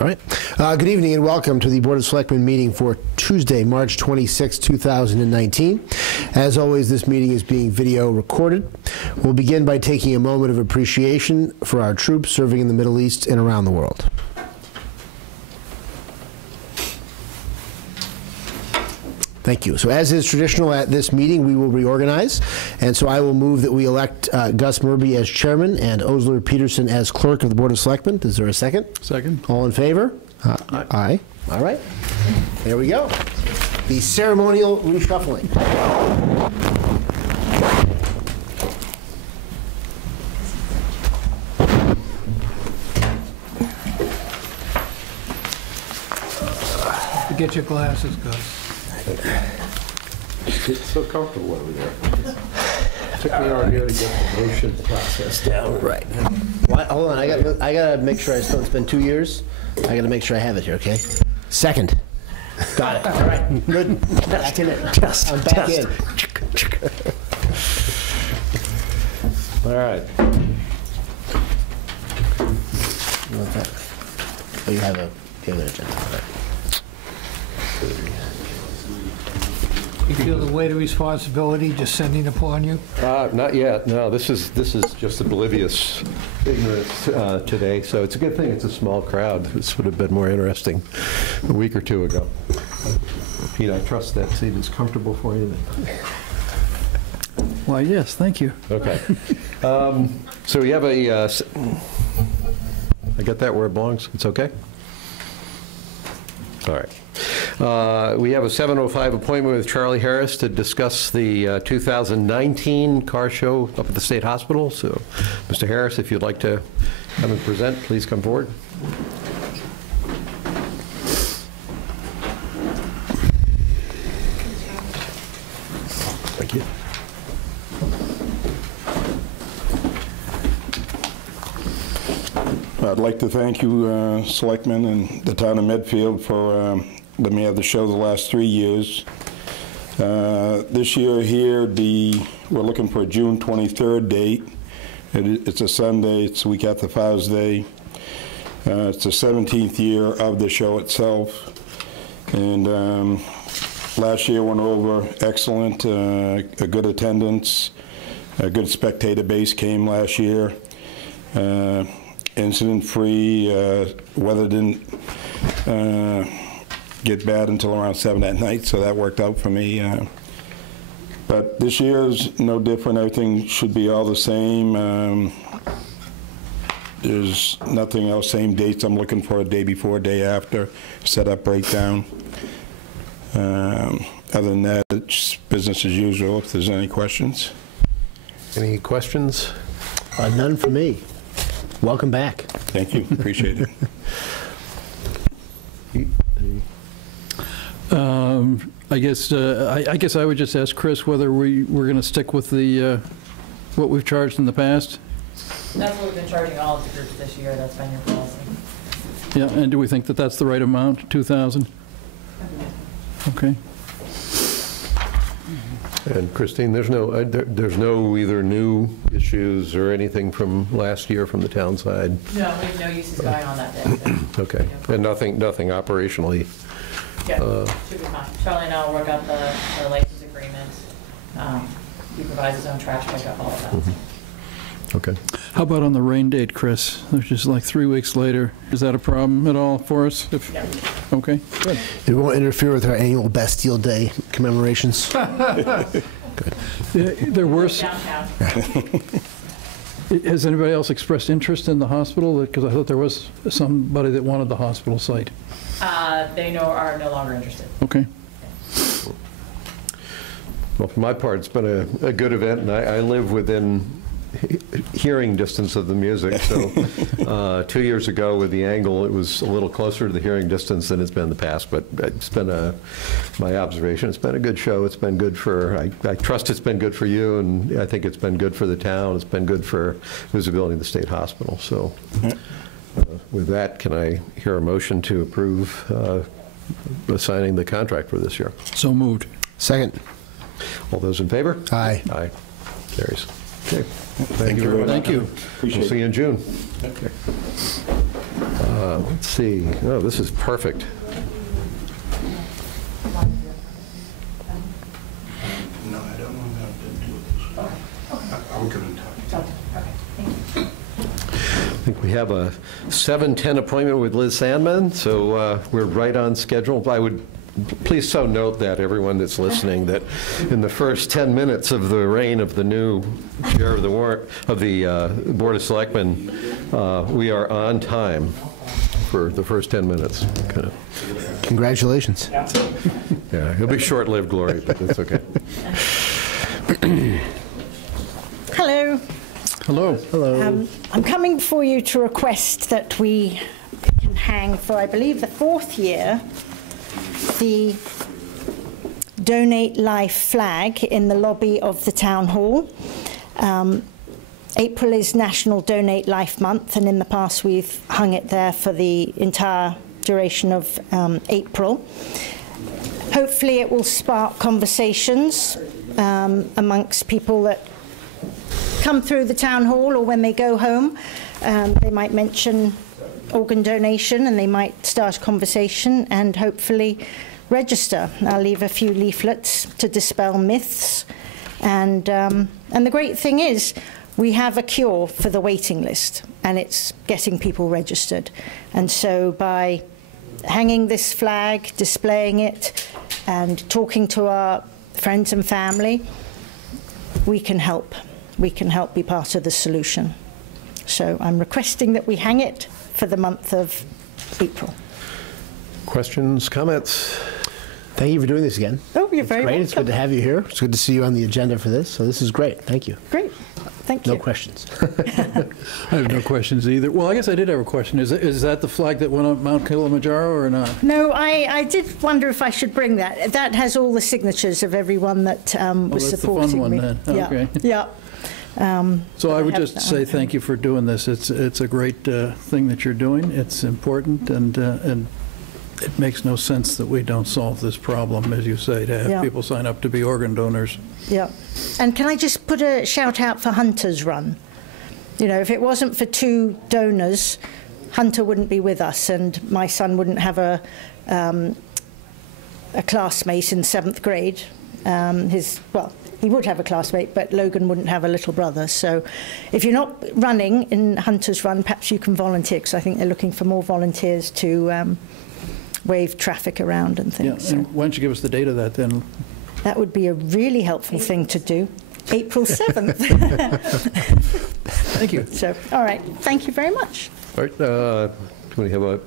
All right. Good evening and welcome to the Board of Selectmen meeting for Tuesday, March 26, 2019. As always, this meeting is being video recorded. We'll begin by taking a moment of appreciation for our troops serving in the Middle East and around the world. Thank you. So as is traditional at this meeting, we will reorganize. And so I will move that we elect Gus Murby as chairman and Osler Peterson as clerk of the Board of Selectmen. Is there a second? Second. All in favor? Aye. Aye. All right. There we go. The ceremonial reshuffling. Get your glasses, Gus. It's so comfortable over there. It took me all year to get the motion process down. Right. Hold on. I gotta make sure it's been 2 years. I gotta make sure I have it here. Okay. Second. Got it. All right. Good. Back in it. I'm back in. All right. You want that? Oh, you have an agenda. All right. You feel the weight of responsibility descending upon you? Not yet. No, this is just oblivious ignorance today. So it's a good thing it's a small crowd. This would have been more interesting a week or two ago. Pete, I trust that seat is comfortable for you. Why, yes, thank you. Okay. So we have a. I got that where it belongs. It's okay. All right. We have a 7:05 appointment with Charlie Harris to discuss the 2019 car show up at the State Hospital. So, Mr. Harris, if you'd like to come and present, please come forward. Thank you. I'd like to thank you, Selectmen and the town of Medfield, for letting me have the show the last 3 years. This year here, we're looking for a June 23rd date. It's a Sunday. It's the week after Father's Day. It's the 17th year of the show itself. And last year went over excellent, a good attendance, a good spectator base came last year. Incident-free, weather didn't get bad until around 7 at night, so that worked out for me. But this year is no different. Everything should be all the same. There's nothing else, same dates. I'm looking for a day before, day after, setup breakdown. Other than that, it's business as usual if there's any questions. Any questions? None for me. Welcome back. Thank you. Appreciate it. I guess I would just ask Chris whether we're going to stick with the what we've charged in the past. That's what we've been charging all of the groups this year. That's been your policy. Yeah, and do we think that that's the right amount, 2,000? Okay. And Christine, there's no either new issues or anything from last year from the town side? No, we have no uses going on that day. So Okay. And nothing operationally? yeah, should be fine. Charlie and I will work out the license agreement. He provides his own trash pickup, all of that. Mm-hmm. Okay. How about on the rain date, Chris? There's just like 3 weeks later. Is that a problem at all for us? Yeah. Okay. Good. It won't interfere with our annual Bastille Day commemorations. Good. There were. Downtown. Has anybody else expressed interest in the hospital? Because I thought there was somebody that wanted the hospital site. They are no longer interested. Okay. Well, for my part, it's been a good event, and I live within hearing distance of the music. So 2 years ago with the angle, it was a little closer to the hearing distance than it's been in the past. But it's been my observation. It's been a good show. It's been good for. I trust it's been good for you, and I think it's been good for the town. It's been good for visibility of the state hospital. So with that, can I hear a motion to approve assigning the contract for this year? So moved. Second. All those in favor? Aye. Aye. Carries. Okay. Thank you very much. Thank you. We'll see you in June. Okay. Let's see. Oh, this is perfect. No, I don't know how to do this. I'm going to talk. I think we have a 7:10 appointment with Liz Sandman, so we're right on schedule. I would please so note that, everyone that's listening, that in the first 10 minutes of the reign of the new chair of the Board of Selectmen, we are on time for the first 10 minutes. Kind of. Congratulations. Yeah, it'll be short-lived glory, but that's okay. Hello. Hello. Hello. I'm coming for you to request that we can hang for, I believe, the 4th year, the Donate Life flag in the lobby of the Town Hall. April is National Donate Life Month, and in the past we've hung it there for the entire duration of April. Hopefully it will spark conversations amongst people that come through the Town Hall, or when they go home, they might mention organ donation and they might start a conversation and hopefully register. I'll leave a few leaflets to dispel myths. And the great thing is, we have a cure for the waiting list, and it's getting people registered. And so by hanging this flag, displaying it, and talking to our friends and family, we can help. We can help be part of the solution. So I'm requesting that we hang it for the month of April. Questions, comments? Thank you for doing this again. Oh, you're It's very great. welcome. It's good to have you here. It's good to see you on the agenda for this. So this is great. Thank you. Great. Thank you. No questions. I have no questions either. Well, I guess I did have a question. Is that the flag that went up Mount Kilimanjaro or not? No, I did wonder if I should bring that. That has all the signatures of everyone that was that's the fun supporting one me. then. Yeah. Okay. Yeah. So I would have just that say one. thank you for doing this. It's a great thing that you're doing. It's important, and it makes no sense that we don't solve this problem, as you say, to have Yeah. people sign up to be organ donors. Yeah. And can I just put a shout out for Hunter's Run? You know, if it wasn't for 2 donors, Hunter wouldn't be with us, and my son wouldn't have a classmate in 7th grade. He would have a classmate, but Logan wouldn't have a little brother. So if you're not running in Hunter's Run, perhaps you can volunteer, because I think they're looking for more volunteers to wave traffic around and Yeah, things. and So why don't you give us the date of that then? that would be a really helpful thing to do. April 7th. Thank you. So, all right. Thank you very much. All right, do we have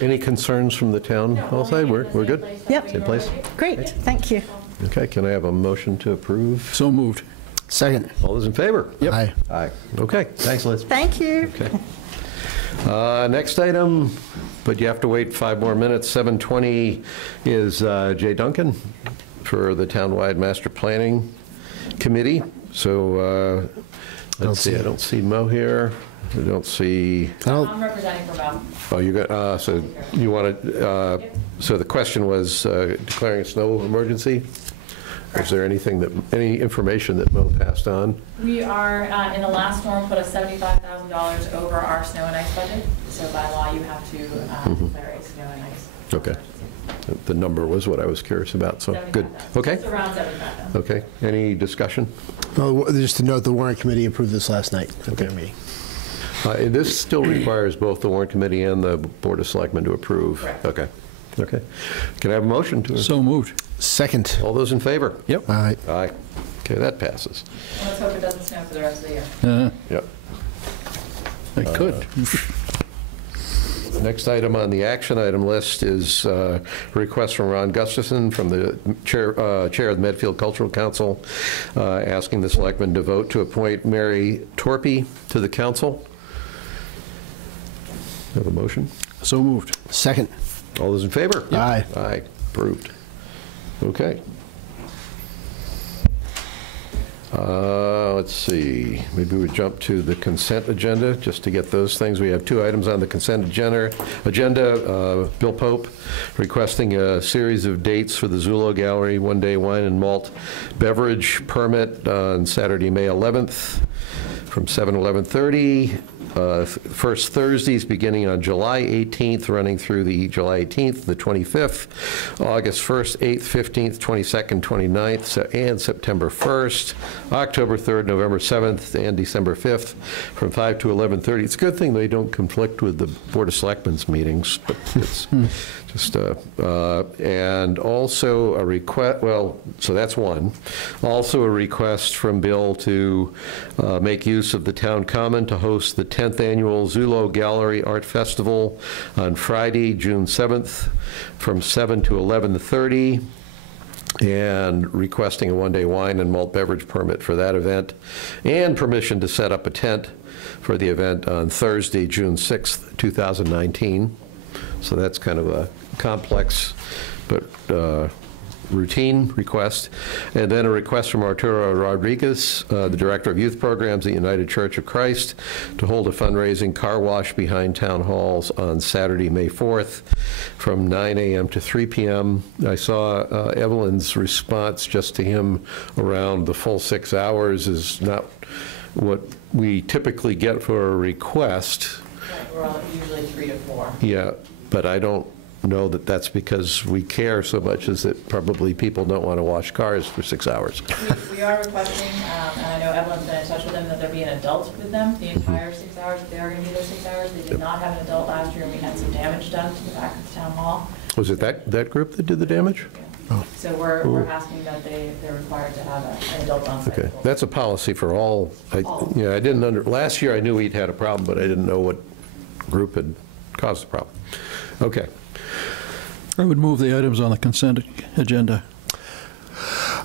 any concerns from the town hall side? We're good? Yep. Same place? Great. Thank you. Okay, can I have a motion to approve? So moved. Second. All those in favor? Yep. Aye. Aye. Okay, thanks, Liz. Thank you. Okay. Next item, but you have to wait 5 more minutes. 7:20 is Jay Duncan for the Townwide Master Planning Committee. So let's see, I don't see Mo here. I don't see, I'm representing for Mo. oh, you got, so you want to, so the question was declaring a snow emergency? Is there anything that, any information that Mo passed on? We are, in the last storm, put a $75,000 over our snow and ice budget. So by law, you have to declare a snow and ice. Okay. The number was what I was curious about, so good. 75,000. Okay, It's around 75,000. okay. Any discussion? Well, just to note, the warrant committee approved this last night at their meeting. This still requires both the warrant committee and the Board of Selectmen to approve. Correct. Okay, okay. Can I have a motion to? So moved. Second. All those in favor? Yep. Aye. Aye. Okay, that passes. Well, let's hope it doesn't snow for the rest of the year. Yep. I could. Next item on the action item list is a request from Ron Gustafson from the chair of the Medfield Cultural Council, asking the selectmen to vote to appoint Mary Torpy to the council. Have a motion? So moved. Second. All those in favor? Aye. Aye, approved. Okay. Let's see, maybe we jump to the consent agenda, just to get those things. We have 2 items on the consent agenda. Bill Pope requesting a series of dates for the Zulo Gallery one-day wine and malt beverage permit on Saturday, May 11th, from 7 to 11:30. first Thursdays beginning on July 18th, running through the July 18th, the 25th, August 1st, 8th, 15th, 22nd, 29th, and September 1st, October 3rd, November 7th, and December 5th, from 5 to 11:30. It's a good thing they don't conflict with the Board of Selectmen's meetings, but it's just, and also a request, well, so that's one. Also a request from Bill to make use of the town common to host the 10th annual Zulo Gallery Art Festival on Friday, June 7th, from 7 to 11:30, and requesting a one-day wine and malt beverage permit for that event, and permission to set up a tent for the event on Thursday, June 6th, 2019. So that's kind of a complex but routine request. And then a request from Arturo Rodriguez, the Director of Youth Programs at United Church of Christ, to hold a fundraising car wash behind Town Halls on Saturday, May 4th, from 9 a.m. to 3 p.m. I saw Evelyn's response just to him around the full 6 hours is not what we typically get for a request. Right, we're all usually 3 to 4. Yeah, but I don't know that that's because we care so much as that probably people don't want to wash cars for 6 hours. We are requesting, and I know Evelyn's been in touch with them, that there be an adult with them the entire 6 hours, if they are going to be there 6 hours. They did not have an adult last year, and we had some damage done to the back of the town hall. Was it that group that did the damage? Oh. So we're asking that they're required to have an adult on site. Okay, that's a policy for all. Yeah, I didn't last year I knew we'd had a problem, but I didn't know what group had caused the problem. Okay. I would move the items on the consent agenda.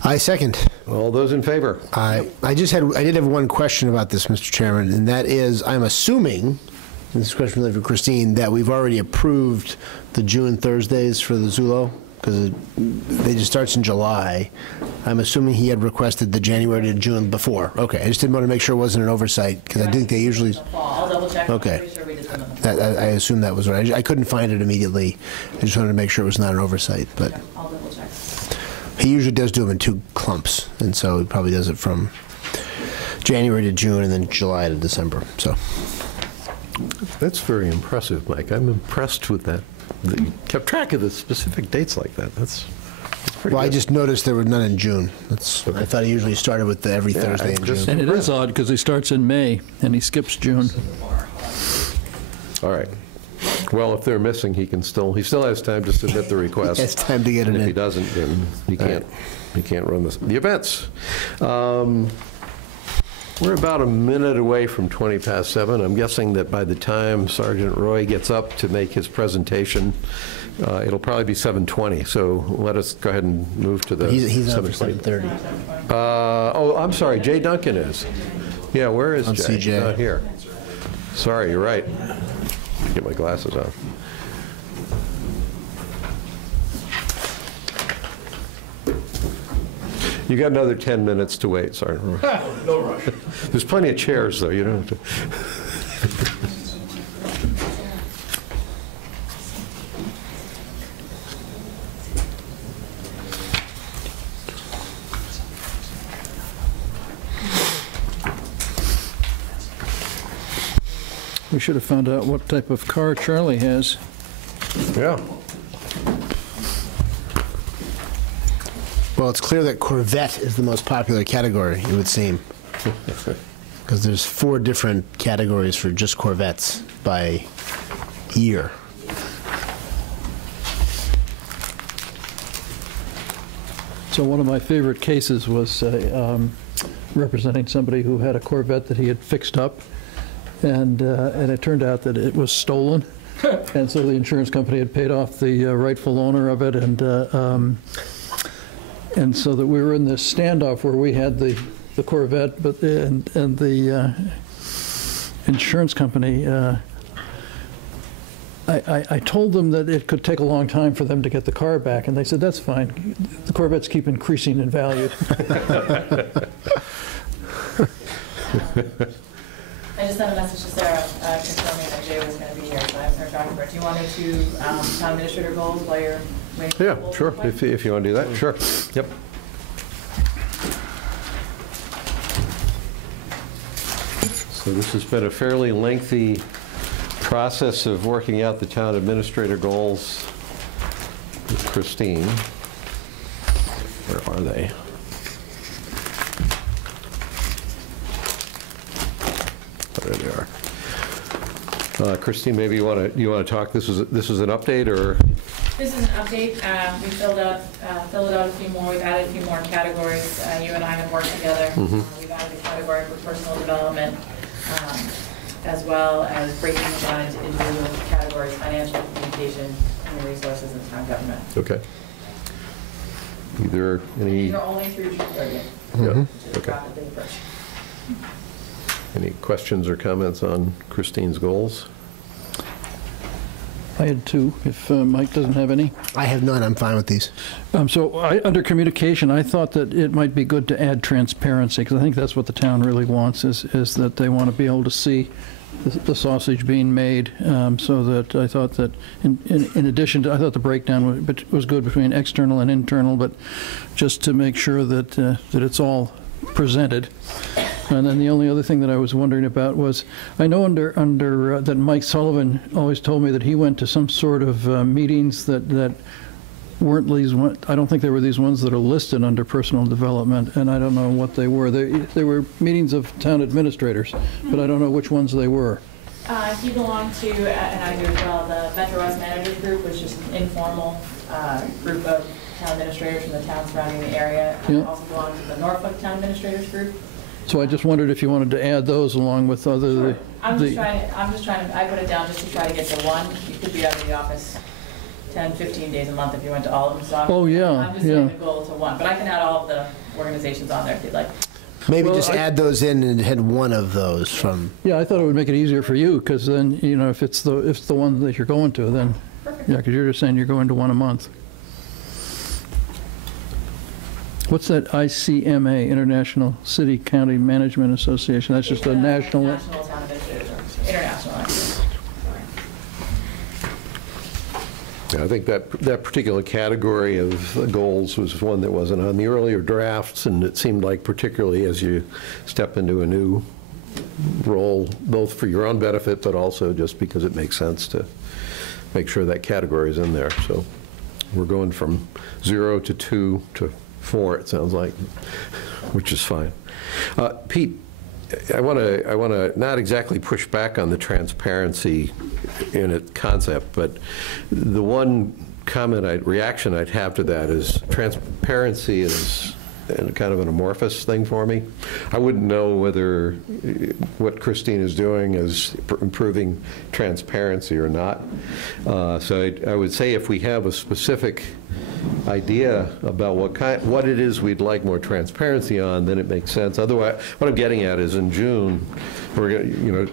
I second. All those in favor? I did have one question about this, Mr. Chairman, and that is, I'm assuming, and this is a question really for Christine, that we've already approved the June Thursdays for the Zulo, because they just starts in July. I'm assuming he had requested the January to June before. Okay, I just didn't want to make sure it wasn't an oversight, because I think they usually... I'll double check. Okay. I'm pretty sure we did them in the fall. I assume that was right. I couldn't find it immediately. I just wanted to make sure it was not an oversight, but... Okay, I'll double check. He usually does do them in 2 clumps, and so he probably does it from January to June and then July to December. So That's very impressive, Mike. I'm impressed with that. You kept track of the specific dates like that. That's pretty well, good. I just noticed there were none in June. That's I thought he usually started with every Thursday in June. And it is odd because he starts in May and he skips June. All right. Well, if they're missing, he still has time to submit the request. It's time to get it And if in. he doesn't, then he can't run the events. We're about a minute away from 20 past 7. I'm guessing that by the time Sergeant Roy gets up to make his presentation, it'll probably be 7:20. So let us go ahead and move to the He's on for 7:20. 7:30. Oh, I'm sorry. Jay Duncan is. Yeah, where is I Jay? see Jay. He's not here. Sorry, you're right. Get my glasses on. You got another 10 minutes to wait, Sergeant. No rush. There's plenty of chairs, though. You don't have to. We should have found out what type of car Charlie has. Yeah. Well, it's clear that Corvette is the most popular category, it would seem. Because there's 4 different categories for just Corvettes by year. So one of my favorite cases was representing somebody who had a Corvette that he had fixed up, and it turned out that it was stolen. And so the insurance company had paid off the rightful owner of it, and so that we were in this standoff where we had the Corvette, but and the insurance company. I told them that it could take a long time for them to get the car back, and they said, that's fine. The Corvettes keep increasing in value. I just sent a message to Sarah confirming that Jay was going to be here, so I haven't heard back from her. Do you want me to town administrator goals while you're waiting? for Yeah, the goals sure. real quick? If you want to do that, sure. Yep. So this has been a fairly lengthy process of working out the town administrator goals with Christine. Where are they? Oh, there they are. Christine, maybe you want to talk. This is an update, or? This is an update. We filled it out a few more. We've added a few more categories. You and I have worked together. We've added a category for personal development, as well as breaking it down into individual categories: financial, communication, human resources, and town government. Okay. Either any? These are only through June 30th. Yeah. Which is Okay. rapidly approaching. Any questions or comments on Christine's goals? I had two, if Mike doesn't have any. I have none. I'm fine with these. Under communication, I thought that it might be good to add transparency, because I think that's what the town really wants, is that they want to be able to see the sausage being made, so that I thought that, in addition to, I thought the breakdown was good between external and internal, but just to make sure that, that it's all presented. And then the only other thing that I was wondering about was, I know that Mike Sullivan always told me that he went to some sort of meetings that weren't these ones. I don't think they were these ones that are listed under personal development, and I don't know what they were. They were meetings of town administrators, but I don't know which ones they were. He belonged to, and I do as well, the Metro West Managers Group, which is just an informal group of town administrators from the town surrounding the area. Yeah. I also belong to the Norfolk Town Administrators Group. So I just wondered if you wanted to add those along with other. Sure. I'm just trying to, I put it down just to try to get to one. You could be out of the office 10, 15 days a month if you went to all of them. So I'm just setting the goal to one. But I can add all of the organizations on there if you'd like. Maybe just add those in and head one of those from. Yeah, I thought it would make it easier for you, because then, you know, if it's the one that you're going to, then, Perfect. yeah, because you're just saying you're going to one a month. What's that ICMA, International City County Management Association? That's just a national. National Town Administrators, international. Actually. Yeah, I think that particular category of goals was one that wasn't on the earlier drafts, and it seemed like, particularly as you step into a new role, both for your own benefit, but also just because it makes sense to make sure that category is in there. So we're going from 0 to 2 to 4, it sounds like, which is fine. Pete, I want to not exactly push back on the transparency in its concept, but the one reaction I'd have to that is transparency is kind of an amorphous thing for me. I wouldn't know whether what Christine is doing is improving transparency or not. So I would say if we have a specific idea about what it is we'd like more transparency on, then it makes sense. Otherwise, what I'm getting at is in June, we're going to, you know,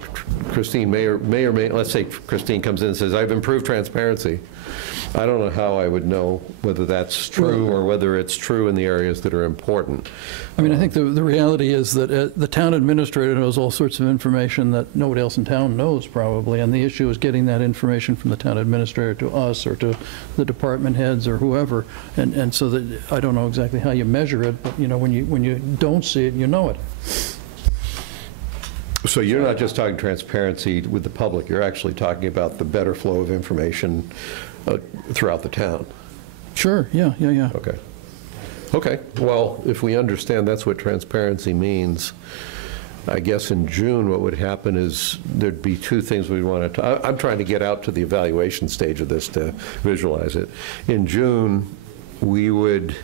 Christine may or may, let's say Christine comes in and says, I've improved transparency. I don't know how I would know whether that's true or whether it's true in the areas that are important. I mean, I think the reality is that the town administrator knows all sorts of information that nobody else in town knows, probably, and the issue is getting that information from the town administrator to us or to the department heads or whoever, and so that, I don't know exactly how you measure it, but, you know, when you don't see it, you know it. So you're not just talking transparency with the public, you're actually talking about the better flow of information throughout the town. Sure, yeah. Okay. Okay, well, if we understand that's what transparency means, I guess in June what would happen is there'd be two things we want to, I'm trying to get out to the evaluation stage of this to visualize it. In June, we would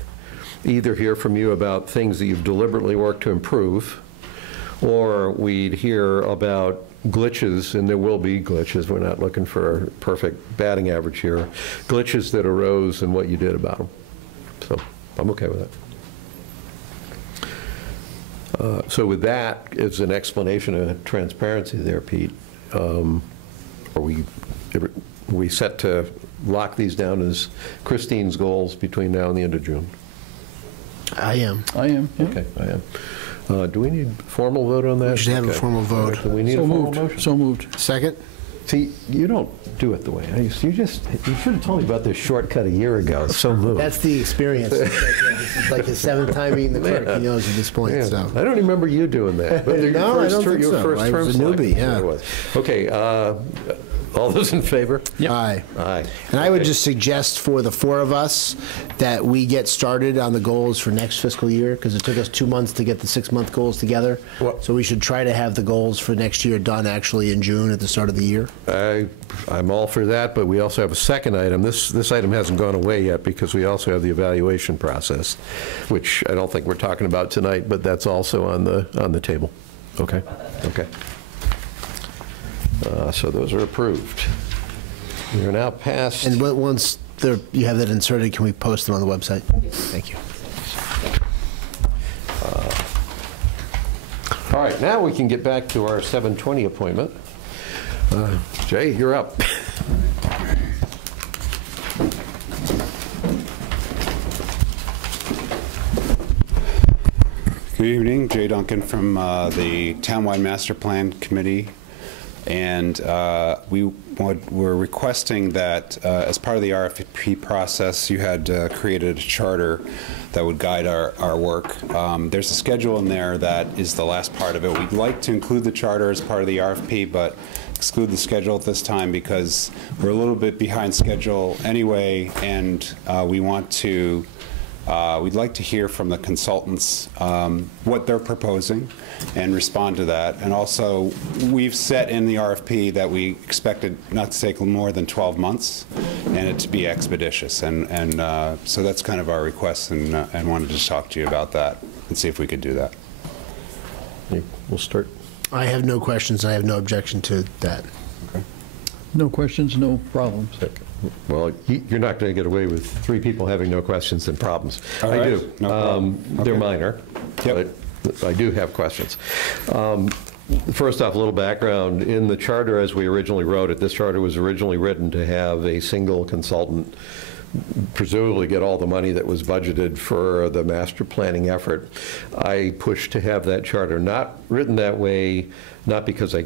either hear from you about things that you've deliberately worked to improve, or we'd hear about glitches, and there will be glitches. We're not looking for a perfect batting average here. Glitches that arose and what you did about them. So I'm okay with that. So with that, it's an explanation of transparency there, Pete. Are we set to lock these down as Christine's goals between now and the end of June? I am. Yeah. Okay, I am. Do we need a formal vote on that? We should have a formal vote. Do we need a formal motion? So moved. Second? See, you don't do it the way I used to. You should have told me about this shortcut a year ago. So moved. That's the experience. This is like his 7th time meeting the clerk. He knows at this point. Yeah. So. I don't remember you doing that. But No, I don't think your so. first I term was a newbie, selectman, yeah. it was. Okay, all those in favor? Yep. Aye. Aye. And I would just suggest for the 4 of us that we get started on the goals for next fiscal year, because it took us 2 months to get the 6-month goals together. What? So we should try to have the goals for next year done actually in June at the start of the year. I'm all for that, but we also have a second item. This item hasn't gone away yet because we also have the evaluation process, which I don't think we're talking about tonight, but that's also on the table. Okay. Okay. So those are approved. We are now past. And once you have that inserted, can we post them on the website? Thank you. All right, now we can get back to our 7:20 appointment. Jay, you're up. Good evening, Jay Duncan from the Townwide Master Plan Committee, and we're requesting that as part of the RFP process, you had created a charter that would guide our work. There's a schedule in there that is the last part of it. We'd like to include the charter as part of the RFP, but exclude the schedule at this time because we're a little bit behind schedule anyway, and we want to we'd like to hear from the consultants what they're proposing and respond to that. And also, we've set in the RFP that we expected not to take more than 12 months and it to be expeditious. And so that's kind of our request, and wanted to talk to you about that and see if we could do that. We'll start. I have no questions. I have no objection to that. Okay. No questions, no problems. Well, you're not going to get away with 3 people having no questions and problems. All I right. do. No problem. They're Okay. minor, Yep. but I do have questions. First off, a little background. In the charter as we originally wrote it, this charter was originally written to have a single consultant presumably get all the money that was budgeted for the master planning effort. I pushed to have that charter not written that way, not because I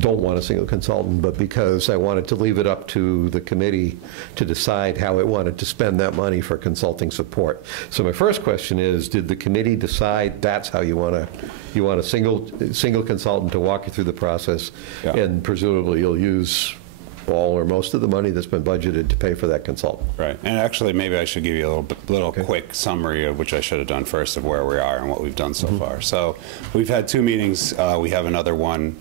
don't want a single consultant, but because I wanted to leave it up to the committee to decide how it wanted to spend that money for consulting support. So my first question is, did the committee decide that's how you want a single consultant to walk you through the process, Yeah. and presumably you'll use all or most of the money that's been budgeted to pay for that consultant? Right, and actually maybe I should give you a little Okay. quick summary of which I should have done first of where we are and what we've done so far. So we've had 2 meetings. We have another one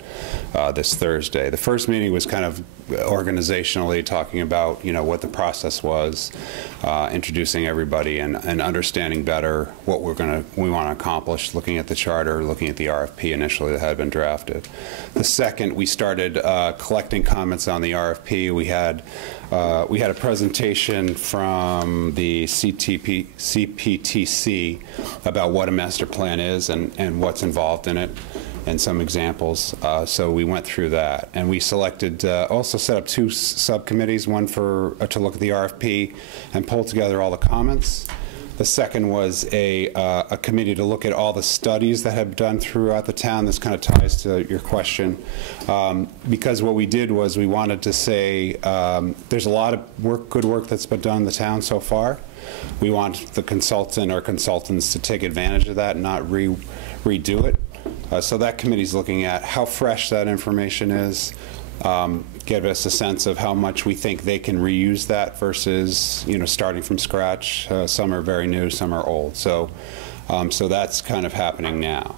this Thursday. The first meeting was kind of organizationally talking about what the process was, introducing everybody and understanding better what we want to accomplish, looking at the charter, looking at the RFP initially that had been drafted. The second, we started collecting comments on the RFP. We had a presentation from the CPTC about what a master plan is and what's involved in it, and some examples. So we went through that, and we selected, also set up 2 subcommittees, one for to look at the RFP and pull together all the comments. The second was a committee to look at all the studies that have been done throughout the town. This kind of ties to your question, because what we did was we wanted to say there's a lot of good work that's been done in the town so far. We want the consultant or consultants to take advantage of that and not redo it. So that committee's looking at how fresh that information is, give us a sense of how much we think they can reuse that versus, starting from scratch. Some are very new, some are old. So that's kind of happening now.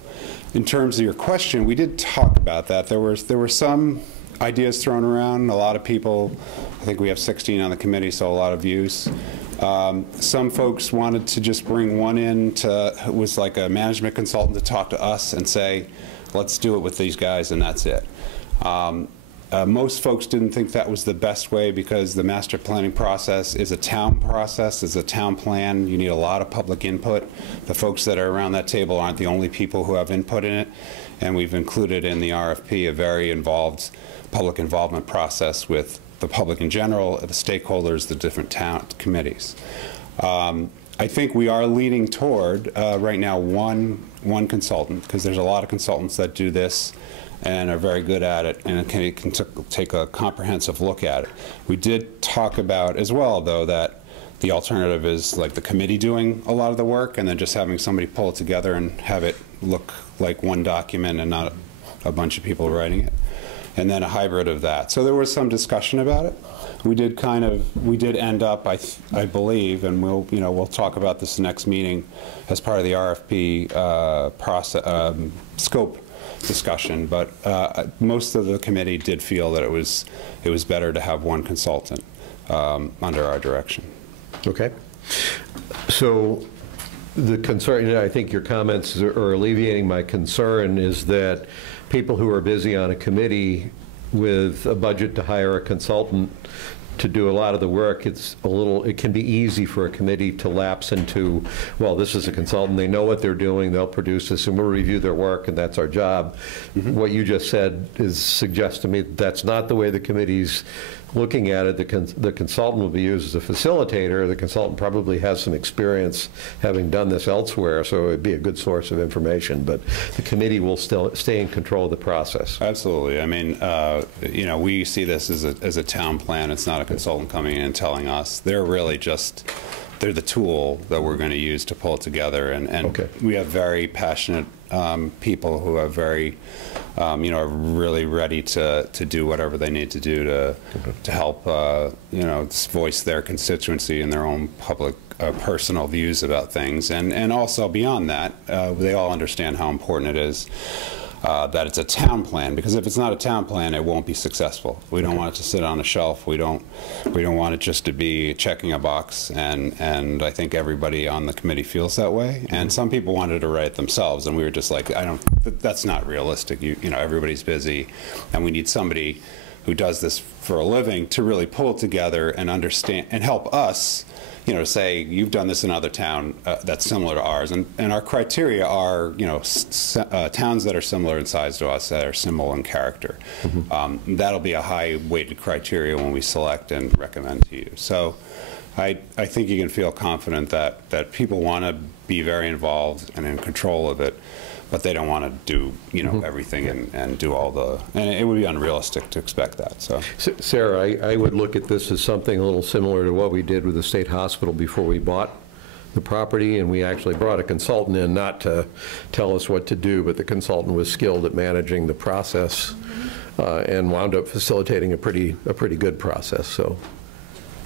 In terms of your question, we did talk about that. There were some ideas thrown around. A lot of people, I think we have 16 on the committee, so a lot of views. Some folks wanted to just bring one in who was like a management consultant to talk to us and say, let's do it with these guys, and that's it. Most folks didn't think that was the best way because the master planning process is a town process, it's a town plan. You need a lot of public input. The folks that are around that table aren't the only people who have input in it, and we've included in the RFP a very involved public involvement process with the public in general, the stakeholders, the different town committees. I think we are leaning toward right now one consultant, because there's a lot of consultants that do this, and are very good at it, and can take a comprehensive look at it. We did talk about as well, though, that the alternative is like the committee doing a lot of the work and then just having somebody pull it together and have it look like one document and not a bunch of people writing it, and then a hybrid of that. So there was some discussion about it. We did end up, I believe, and we'll talk about this next meeting as part of the RFP process, scope discussion, but most of the committee did feel that it was better to have one consultant under our direction. Okay. So the concern, I think your comments are alleviating my concern, is that people who are busy on a committee with a budget to hire a consultant to do a lot of the work, it can be easy for a committee to lapse into, well, this is a consultant, they know what they're doing, they'll produce this, and we'll review their work, and that's our job. What you just said suggests to me that's not the way the committee's looking at it. The consultant will be used as a facilitator. The consultant probably has some experience having done this elsewhere, so it would be a good source of information, but the committee will still stay in control of the process. Absolutely. I mean, we see this as a town plan. It's not a consultant coming in and telling us. They're really just, they're the tool that we're going to use to pull it together, and okay. We have very passionate people who are very, are really ready to do whatever they need to do to help, voice their constituency and their own public, personal views about things, and also beyond that, they all understand how important it is that it's a town plan, because if it's not a town plan, it won't be successful. We don't want it to sit on a shelf. We don't want it just to be checking a box, and I think everybody on the committee feels that way. And some people wanted to write it themselves, and we were just like, that's not realistic. Everybody's busy, and we need somebody who does this for a living to really pull it together and understand and help us, to say, you've done this in another town that's similar to ours, and our criteria are, towns that are similar in size to us, that are similar in character. That'll be a high-weighted criteria when we select and recommend to you. So I think you can feel confident that people want to be very involved and in control of it, but they don't want to do, everything and do all the, and it would be unrealistic to expect that. So, Sarah, I would look at this as something a little similar to what we did with the state hospital before we bought the property, and we actually brought a consultant in, not to tell us what to do, but the consultant was skilled at managing the process and wound up facilitating a pretty good process. So.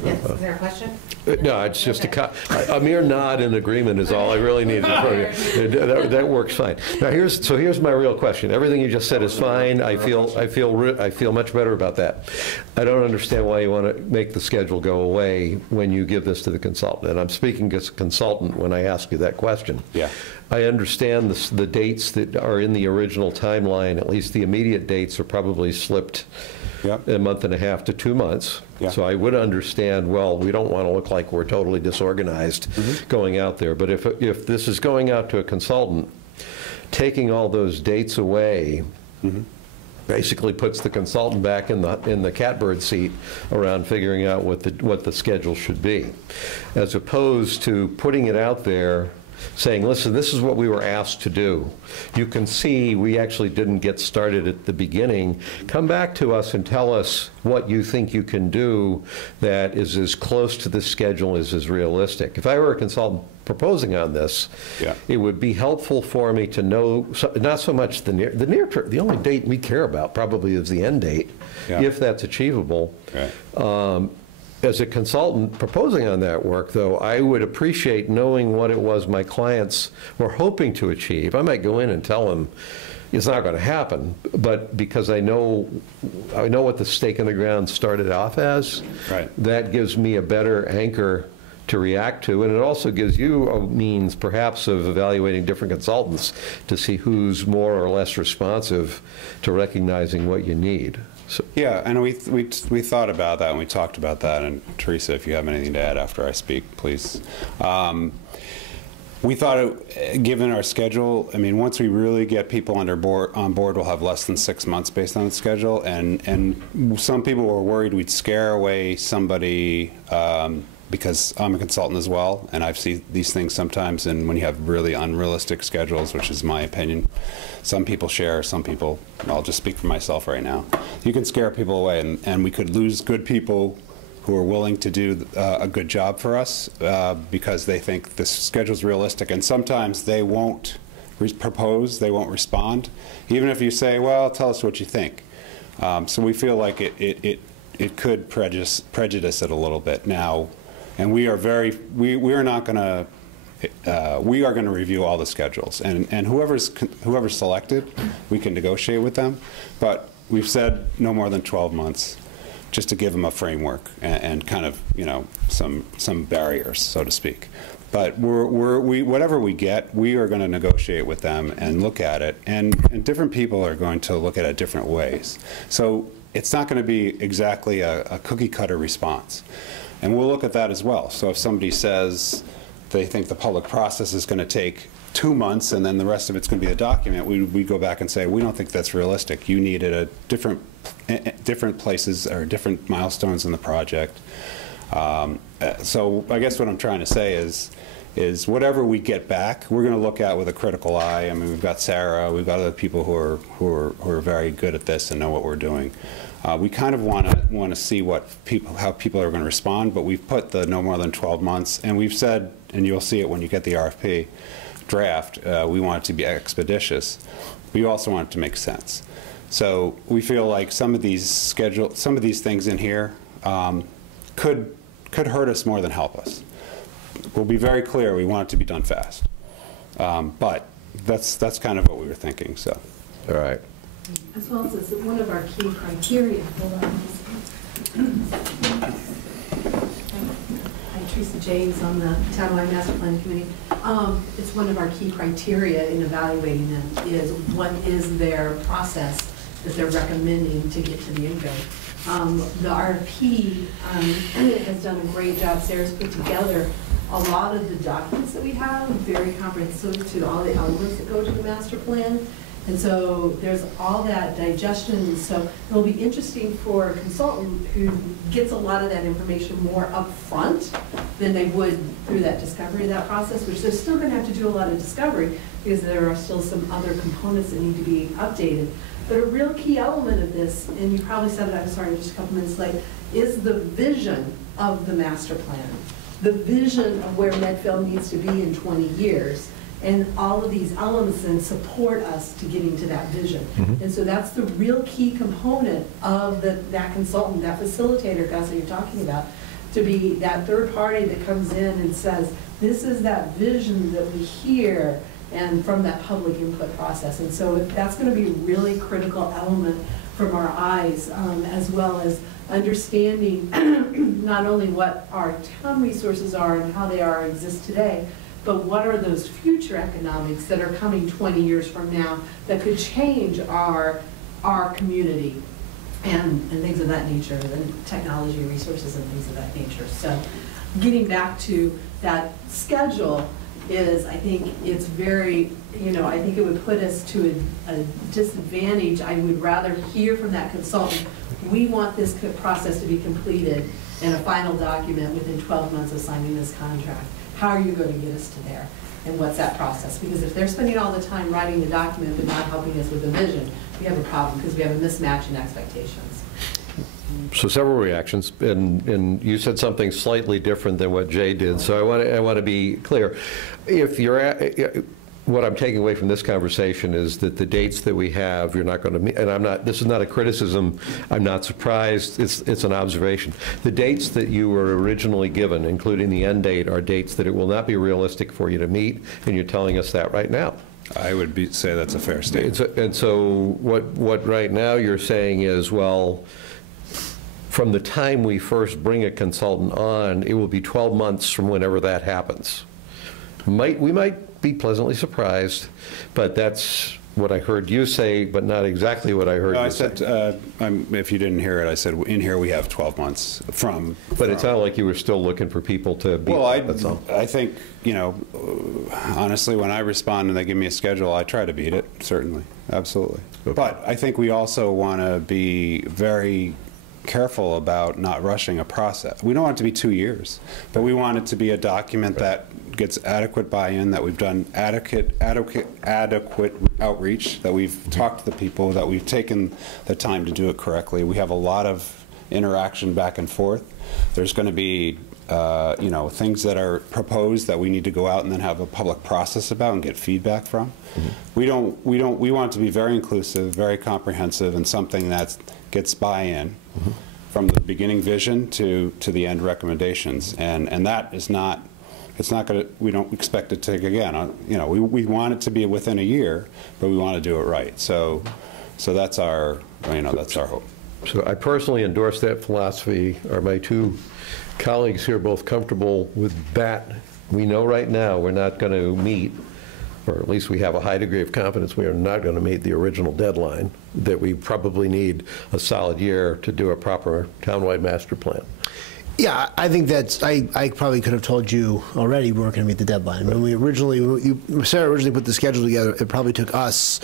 Yes, is there a question? No, it's just a mere nod in agreement is all I really need. That works fine. Now here's my real question. Everything you just said is fine. I feel much better about that. I don't understand why you want to make the schedule go away when you give this to the consultant. And I'm speaking as a consultant when I ask you that question. Yeah. I understand the dates that are in the original timeline. At least the immediate dates are probably slipped. Yep. A month and a half to 2 months. Yeah. So I would understand, well, we don't want to look like we're totally disorganized going out there. But if this is going out to a consultant, taking all those dates away basically puts the consultant back in the catbird seat around figuring out what the schedule should be, as opposed to putting it out there saying, listen, this is what we were asked to do. You can see we actually didn't get started at the beginning. Come back to us and tell us what you think you can do that is as close to the schedule as is realistic. If I were a consultant proposing on this, it would be helpful for me to know, not so much the near term. The only date we care about probably is the end date, if that's achievable. Right. As a consultant proposing on that work, though, I would appreciate knowing what it was my clients were hoping to achieve. I might go in and tell them it's not going to happen, but because I know what the stake in the ground started off as, that gives me a better anchor to react to, and it also gives you a means perhaps of evaluating different consultants to see who's more or less responsive to recognizing what you need. So. Yeah, and we thought about that and we talked about that, and Teresa, if you have anything to add after I speak, please. We thought, given our schedule, I mean, once we really get people on board, we'll have less than 6 months based on the schedule, and some people were worried we'd scare away somebody because I'm a consultant as well, and I've seen these things sometimes, and when you have really unrealistic schedules, which is my opinion, some people share, some people, I'll just speak for myself right now, you can scare people away, and we could lose good people who are willing to do a good job for us because they think the schedule's realistic, and sometimes they won't propose, they won't respond, even if you say, well, tell us what you think. So we feel like it could prejudice it a little bit now. And we are not going to, we are going to review all the schedules. And whoever's selected, we can negotiate with them. But we've said no more than 12 months, just to give them a framework and kind of, you know, some barriers, so to speak. But whatever we get, we are going to negotiate with them and look at it. And different people are going to look at it different ways. So it's not going to be exactly a cookie-cutter response. And we'll look at that as well. So if somebody says they think the public process is going to take 2 months and then the rest of it's going to be a document, we go back and say, we don't think that's realistic. You need it at different places or different milestones in the project. So I guess what I'm trying to say is whatever we get back, we're going to look at with a critical eye. I mean, we've got Sarah, we've got other people who are very good at this and know what we're doing. We kind of want to see how people are going to respond, but we've put the no more than 12 months, and we've said, and you'll see it when you get the RFP draft, we want it to be expeditious. We also want it to make sense. So we feel like some of these things in here could hurt us more than help us. We'll be very clear, we want it to be done fast. But that's kind of what we were thinking, so. All right. As well as one of our key criteria. Teresa James on the Townwide Master Plan Committee. It's one of our key criteria in evaluating them is what is their process that they're recommending to get to the end goal. The RFP has done a great job. Sarah's put together a lot of the documents that we have, very comprehensive to all the elements that go to the master plan. And so there's all that digestion. So it'll be interesting for a consultant who gets a lot of that information more up front than they would through that discovery of that process, which they're still going to have to do a lot of discovery because there are still some other components that need to be updated. But a real key element of this, and you probably said it, I'm sorry, just a couple minutes late, is the vision of the master plan. The vision of where Medfield needs to be in 20 years. And all of these elements then support us to getting to that vision. Mm-hmm. And so that's the real key component of that consultant, that facilitator, Gus, that you're talking about, to be that third party that comes in and says, this is that vision that we hear and from that public input process. And so that's going to be a really critical element from our eyes, as well as understanding not only what our town resources are and how they exist today, but what are those future economics that are coming 20 years from now that could change our community and things of that nature, and technology resources and things of that nature. So getting back to that schedule is, I think it's very, I think it would put us to a disadvantage. I would rather hear from that consultant, we want this process to be completed in a final document within 12 months of signing this contract. How are you going to get us to there? And what's that process? Because if they're spending all the time writing the document but not helping us with the vision, we have a problem because we have a mismatch in expectations. So several reactions, and you said something slightly different than what Jay did. So I want to be clear. If you're what I'm taking away from this conversation is that the dates that we have, you're not going to meet, and I'm not, this is not a criticism, I'm not surprised, it's an observation. The dates that you were originally given, including the end date, are dates that it will not be realistic for you to meet, and you're telling us that right now. I would say that's a fair statement. And so what right now you're saying is, well, from the time we first bring a consultant on, it will be 12 months from whenever that happens. We might be pleasantly surprised, but that's what I heard you say, but not exactly what I heard you say. I said, if you didn't hear it, I said, in here we have 12 months from. But it sounded like you were still looking for people to be. Well, I think, honestly, when I respond and they give me a schedule, I try to beat it, certainly, absolutely. Okay. But I think we also want to be very careful about not rushing a process. We don't want it to be 2 years, but we want it to be a document that gets adequate buy-in, that we've done adequate outreach, that we've talked to the people, that we've taken the time to do it correctly. We have a lot of interaction back and forth. There's going to be you know, things that are proposed that we need to go out and then have a public process about and get feedback from. Mm-hmm. We want it to be very inclusive, very comprehensive, and something that gets buy-in mm-hmm. from the beginning vision to the end recommendations. And that is not, it's not going to, we don't expect it to take, again, you know, we want it to be within a year, but we want to do it right. So that's our, you know, that's our hope. So I personally endorse that philosophy. Are my two colleagues here both comfortable with that? We know right now we're not going to meet, or at least we have a high degree of confidence we are not going to meet the original deadline, that we probably need a solid year to do a proper townwide master plan. Yeah, I think that's, I probably could have told you already we weren't going to meet the deadline. When we originally, Sarah originally put the schedule together, it probably took us,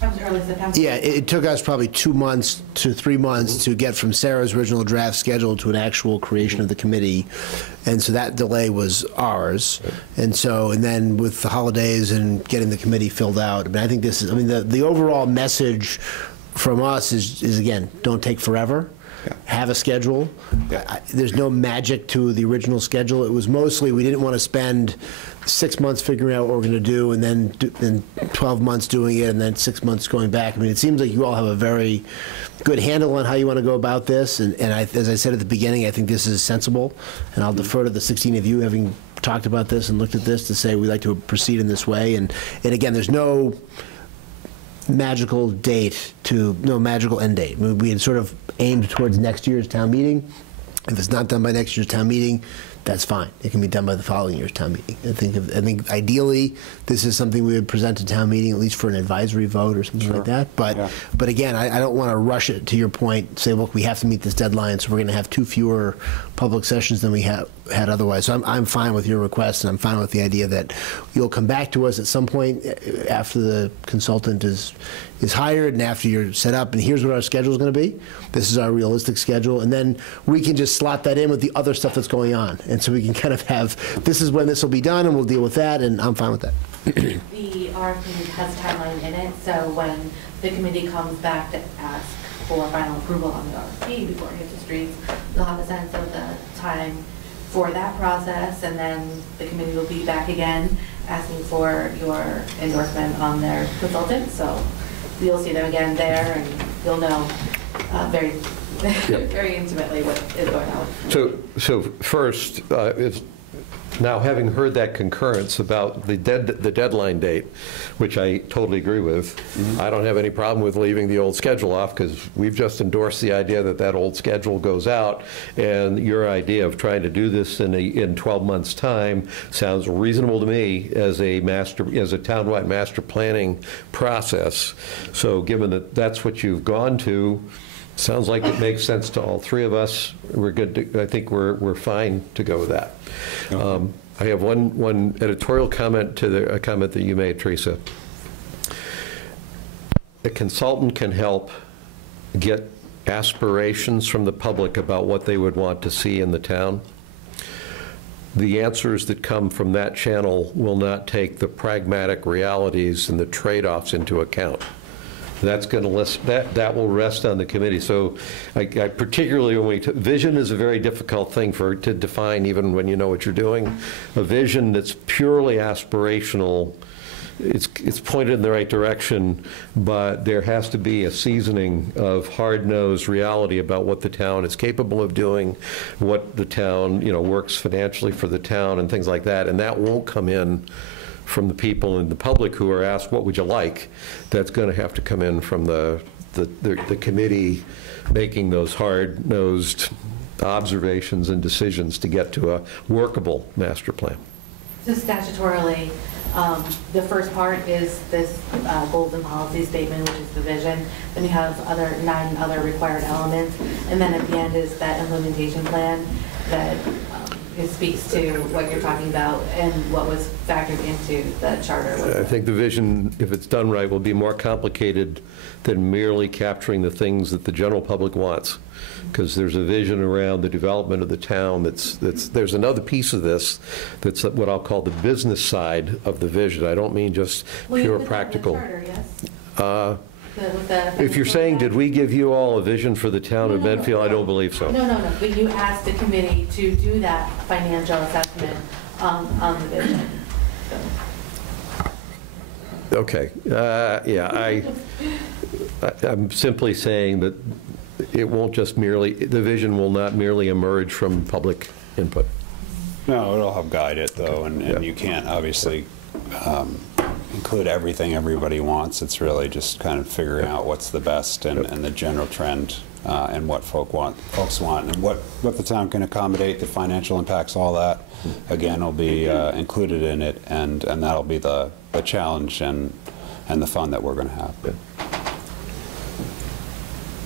That was early September. yeah, it took us probably 2 months to 3 months to get from Sarah's original draft schedule to an actual creation of the committee. And so that delay was ours. And so, and then with the holidays and getting the committee filled out, I mean, I think this is, I mean, the overall message from us is again, don't take forever. Yeah. Have a schedule. Yeah. There's no magic to the original schedule. It was mostly we didn't want to spend 6 months figuring out what we're going to do and then 12 months doing it and then 6 months going back. I mean, it seems like you all have a very good handle on how you want to go about this. And as I said at the beginning, I think this is sensible. And I'll defer to the 16 of you having talked about this and looked at this to say we'd like to proceed in this way. And again, there's no magical date to, no magical end date. We had sort of aimed towards next year's town meeting. If it's not done by next year's town meeting, that's fine. It can be done by the following year's town meeting. I think ideally this is something we would present to town meeting, at least for an advisory vote or something like that. But yeah. But again, I don't want to rush it. To your point, say, look, we have to meet this deadline, so we're going to have 2 fewer public sessions than we had otherwise. So I'm fine with your request, and I'm fine with the idea that you'll come back to us at some point after the consultant is hired and after you're set up, and here's what our schedule is going to be. This is our realistic schedule, and then we can just slot that in with the other stuff that's going on. And so we can kind of have, this is when this will be done, and we'll deal with that, and I'm fine with that. The RFP has a timeline in it, so when the committee comes back to ask for final approval on the RFP before it hits the streets, they'll have a sense of the time for that process, and then the committee will be back again asking for your endorsement on their consultant. So you'll see them again there, and you'll know very yep. very intimately what is going on. So first, now having heard that concurrence about the deadline date, which I totally agree with, mm-hmm. I don't have any problem with leaving the old schedule off because we've just endorsed the idea that old schedule goes out, and your idea of trying to do this in 12 months' time sounds reasonable to me as a townwide master planning process. So given that that's what you've gone to, sounds like it makes sense to all three of us. We're good. I think we're fine to go with that. Okay. I have one editorial comment to a comment that you made, Teresa. A consultant can help get aspirations from the public about what they would want to see in the town. The answers that come from that channel will not take the pragmatic realities and the trade-offs into account. That's going to that will rest on the committee. So, I particularly when vision is a very difficult thing to define, even when you know what you're doing. A vision that's purely aspirational, it's pointed in the right direction, but there has to be a seasoning of hard-nosed reality about what the town is capable of doing, what the town works financially for the town, and things like that. And that won't come in from the people in the public who are asked, what would you like? That's going to have to come in from the committee making those hard-nosed observations and decisions to get to a workable master plan. So statutorily, the first part is this goals and policy statement, which is the vision. Then you have 9 other required elements. And then at the end is that implementation plan that it speaks to what you're talking about and what was factored into the charter. I think the vision, if it's done right, will be more complicated than merely capturing the things that the general public wants. Because there's a vision around the development of the town there's another piece of this that's what I'll call the business side of the vision. I don't mean just pure practical. Charter, yes? If you're saying, did we give you all a vision for the town of Medfield? I don't believe so. No, but you asked the committee to do that financial assessment on the vision. So. Okay, yeah, I'm simply saying that it won't just merely, the vision will not merely emerge from public input. No, it'll help guide it, though, and you can't obviously include everything everybody wants. It's really just kind of figuring out what's the best and the general trend and what folks want and what the town can accommodate, the financial impacts, all that. Again, will be included in it, and that'll be the challenge and the fun that we're going to have. Yeah.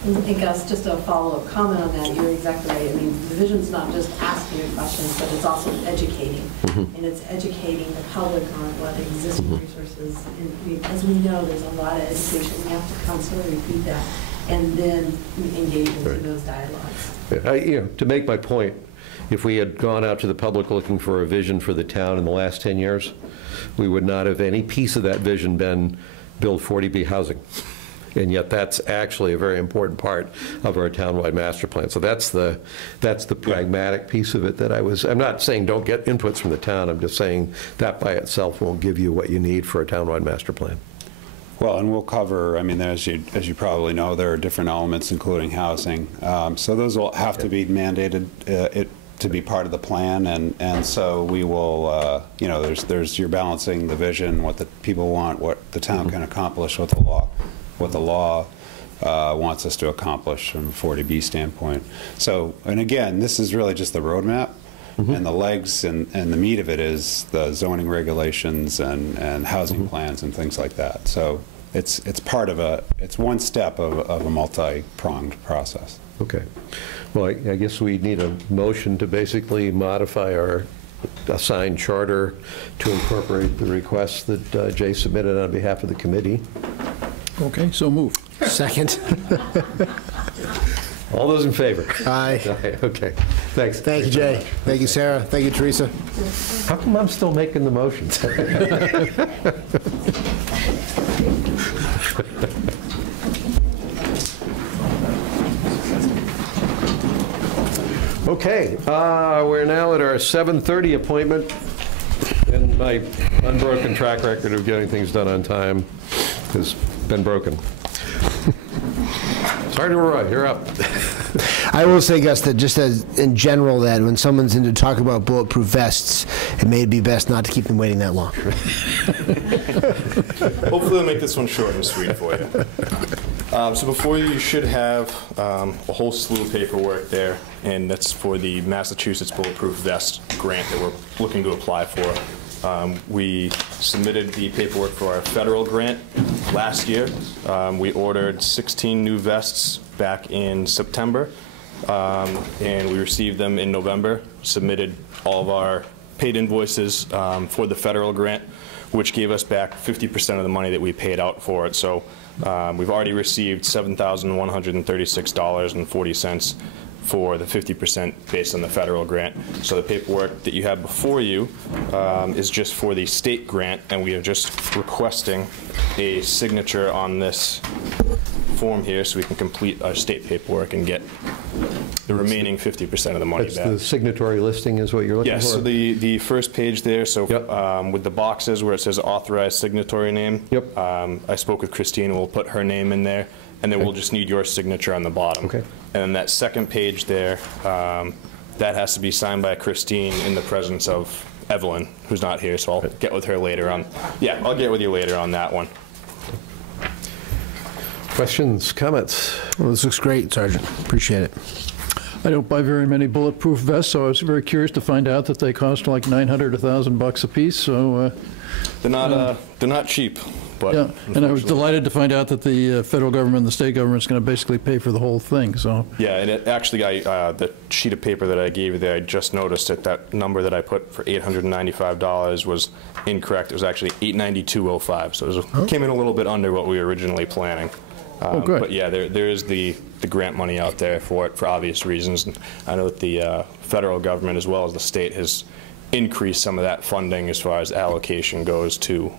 And Gus, just a follow-up comment on that, you're exactly right. I mean, the vision's not just asking questions, but it's also educating. And it's educating the public on what existing resources, and as we know, there's a lot of education. We have to constantly repeat that and then engage into those dialogues. To make my point, if we had gone out to the public looking for a vision for the town in the last 10 years, we would not have any piece of that vision been build 40B housing. And yet that's actually a very important part of our townwide master plan. So that's the pragmatic piece of it that I'm not saying don't get inputs from the town, I'm just saying that by itself won't give you what you need for a townwide master plan. Well, and we'll cover, I mean, as you probably know, there are different elements, including housing. So those will have to be mandated to be part of the plan, and so we will, you're balancing the vision, what the people want, what the town can accomplish, what the law wants us to accomplish from a 40B standpoint. So, and again, this is really just the roadmap, and the legs and the meat of it is the zoning regulations and housing plans and things like that. So it's part of it's one step of a multi-pronged process. Okay. Well, I guess we need a motion to basically modify our assigned charter to incorporate the requests that Jay submitted on behalf of the committee. Okay, so moved. Second. All those in favor? Aye. Okay, thanks. Thank you, Jay. Thank you, Sarah. Thank you, Teresa. How come I'm still making the motions? Okay, we're now at our 7:30 appointment, and my unbroken track record of getting things done on time has been broken. Sergeant Roy, you're up. I will say, Gus, that just as in general, that when someone's in to talk about bulletproof vests, it may be best not to keep them waiting that long. Hopefully, I'll make this one short and sweet for you. So before you should have a whole slew of paperwork there, and that's for the Massachusetts Bulletproof Vest grant that we're looking to apply for. We submitted the paperwork for our federal grant last year. We ordered 16 new vests back in September, and we received them in November, submitted all of our paid invoices for the federal grant, which gave us back 50% of the money that we paid out for it. So we've already received $7,136.40 for the 50% based on the federal grant. So the paperwork that you have before you is just for the state grant, and we are just requesting a signature on this form here so we can complete our state paperwork and get the remaining 50% of the money That's back. the signatory listing is what you're looking for? Yes, so the first page there, so Yep. with the boxes where it says authorized signatory name, Yep. I spoke with Christine, we'll put her name in there, and then we'll just need your signature on the bottom. Okay. And then that second page there, that has to be signed by Christine in the presence of Evelyn, who's not here, so I'll get with her later on. Yeah, I'll get with you later on that one. Questions, comments? Well, this looks great, Sergeant. Appreciate it. I don't buy very many bulletproof vests, so I was very curious to find out that they cost like $900 to $1,000 a piece. So They're not cheap, but yeah, and I was unfortunately- delighted to find out that the federal government and the state government is going to basically pay for the whole thing. So Yeah, and it actually, the sheet of paper that I gave you there, I just noticed that number that I put for $895 was incorrect. It was actually $892.05, so it came in a little bit under what we were originally planning. good. But yeah, there is the grant money out there for it for obvious reasons. And I know that the federal government as well as the state has increased some of that funding as far as allocation goes to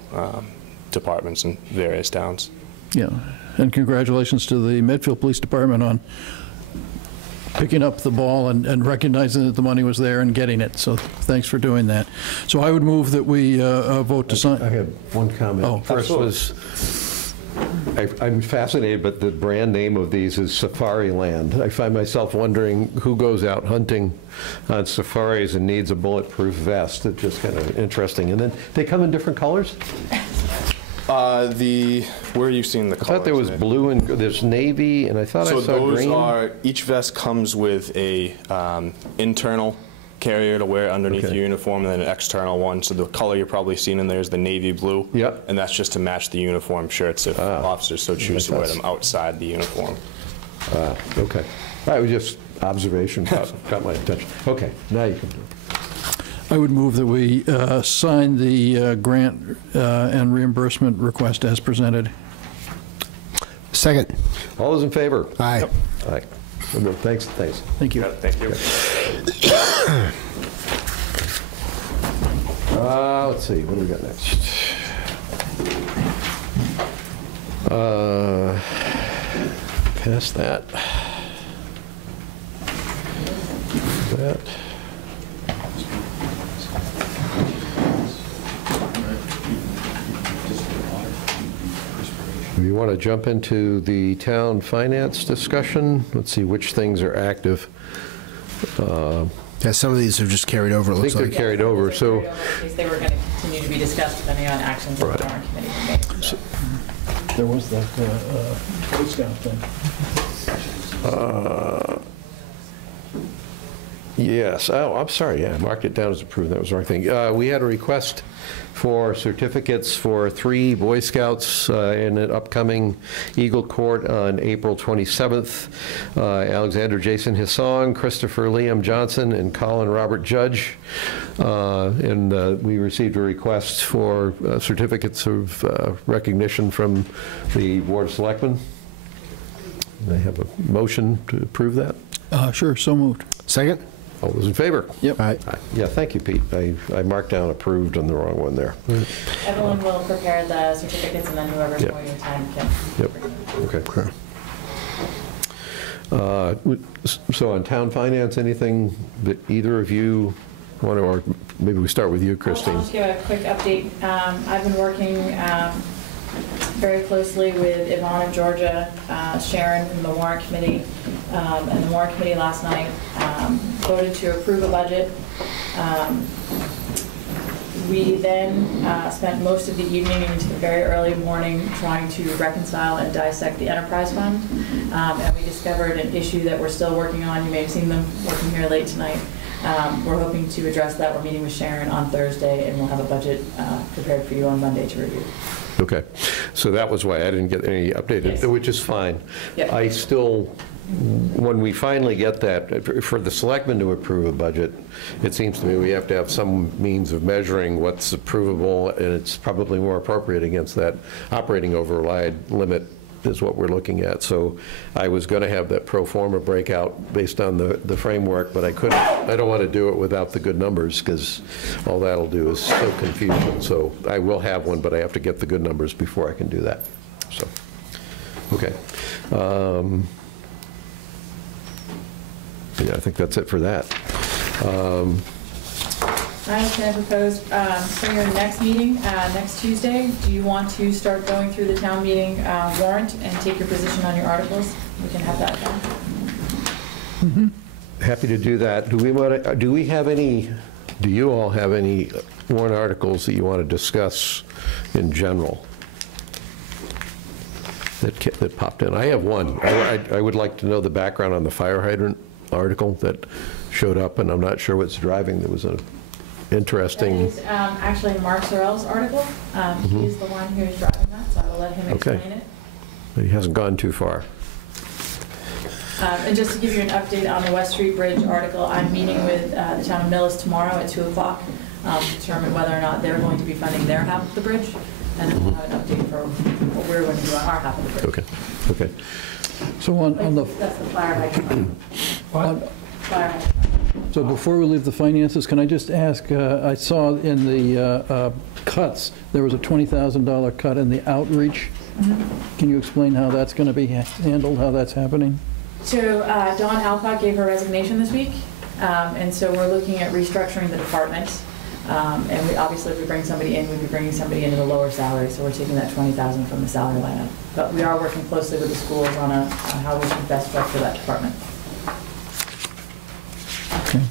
departments in various towns. yeah, and congratulations to the Medfield Police Department on picking up the ball and recognizing that the money was there and getting it. So thanks for doing that. So I would move that we vote to sign. I have one comment. Oh, First was, I'm fascinated, but the brand name of these is Safari Land. I find myself wondering who goes out hunting on safaris and needs a bulletproof vest. It's just kind of interesting. And then they come in different colors? Where are you seeing the colors? I thought there was there? blue and there's navy, and I thought I saw green. So those are, each vest comes with a internal carrier to wear underneath Okay. your uniform, and then an external one. So the color you're probably seeing in there is the navy blue. Yep. And that's just to match the uniform shirts if officers so choose to wear them outside the uniform. Okay. That was just observation, got my attention. Okay, now you can do it. I would move that we sign the grant and reimbursement request as presented. Second. All those in favor? Aye. Yep. Aye. Well, thanks. Thank you. Thank you. Let's see, what do we got next? Past that. That. We want to jump into the town finance discussion. Let's see which things are active. Yeah, some of these have just carried over, it I think looks they're like. carried over, so. In case they were going to continue to be discussed depending on actions that the warrant committee can make. There was that Boy Scout thing. Yes, oh, I'm sorry, yeah, I marked it down as approved, that was the wrong thing. We had a request for certificates for 3 Boy Scouts in an upcoming Eagle Court on April 27th. Alexander Jason Hissong, Christopher Liam Johnson, and Colin Robert Judge. And we received a request for certificates of recognition from the Board of Selectmen. I have a motion to approve that. Sure, so moved. Second? All those in favor? Yep. Aye. Yeah, thank you, Pete. I marked down approved on the wrong one there. Everyone will prepare the certificates, and then whoever's Yep. going your time can. Yep, okay. So on town finance, anything that either of you want to, or maybe we start with you, Christine? I'll just give a quick update. I've been working very closely with Yvonne of Georgia, Sharon from the warrant committee, and the warrant committee last night voted to approve a budget. We then spent most of the evening into the very early morning trying to reconcile and dissect the enterprise fund, and we discovered an issue that we're still working on. You may have seen them working here late tonight. We're hoping to address that. We're meeting with Sharon on Thursday, and we'll have a budget prepared for you on Monday to review. Okay, so that was why I didn't get any updated, Yes. which is fine. Yep. I still, when we finally get that, for the selectmen to approve a budget, it seems to me we have to have some means of measuring what's approvable, and it's probably more appropriate against that operating override limit is what we're looking at. So I was going to have that pro forma breakout based on the framework, but I couldn't. I don't want to do it without the good numbers, because all that'll do is sow confusion. So I will have one, but I have to get the good numbers before I can do that. So, okay. Yeah, I think that's it for that. I was going to propose for your next meeting, next Tuesday, do you want to start going through the town meeting warrant and take your position on your articles? We can have that done. Happy to do that. Do we have any, do you all have any warrant articles that you want to discuss in general that popped in? I have one. I would like to know the background on the fire hydrant article that showed up, and I'm not sure what's driving. There was an interesting... That is actually Mark Sorrell's article. He's the one who's driving that, so I will let him explain it. But he hasn't gone too far. And just to give you an update on the West Street Bridge article, I'm meeting with the town of Millis tomorrow at 2 o'clock to determine whether or not they're going to be funding their half of the bridge, and then we'll have an update for what we're going to do on our half of the bridge. Okay. So on the... That's the fire hydrant. Fire hydrant. So before we leave the finances, can I just ask, I saw in the cuts, there was a $20,000 cut in the outreach. Can you explain how that's going to be handled, how that's happening? So Dawn Alcott gave her resignation this week, and so we're looking at restructuring the department. And obviously, if we bring somebody in, we'd be bringing somebody in at a lower salary, so we're taking that $20,000 from the salary lineup. But we are working closely with the schools on how we should best structure that department. Okay.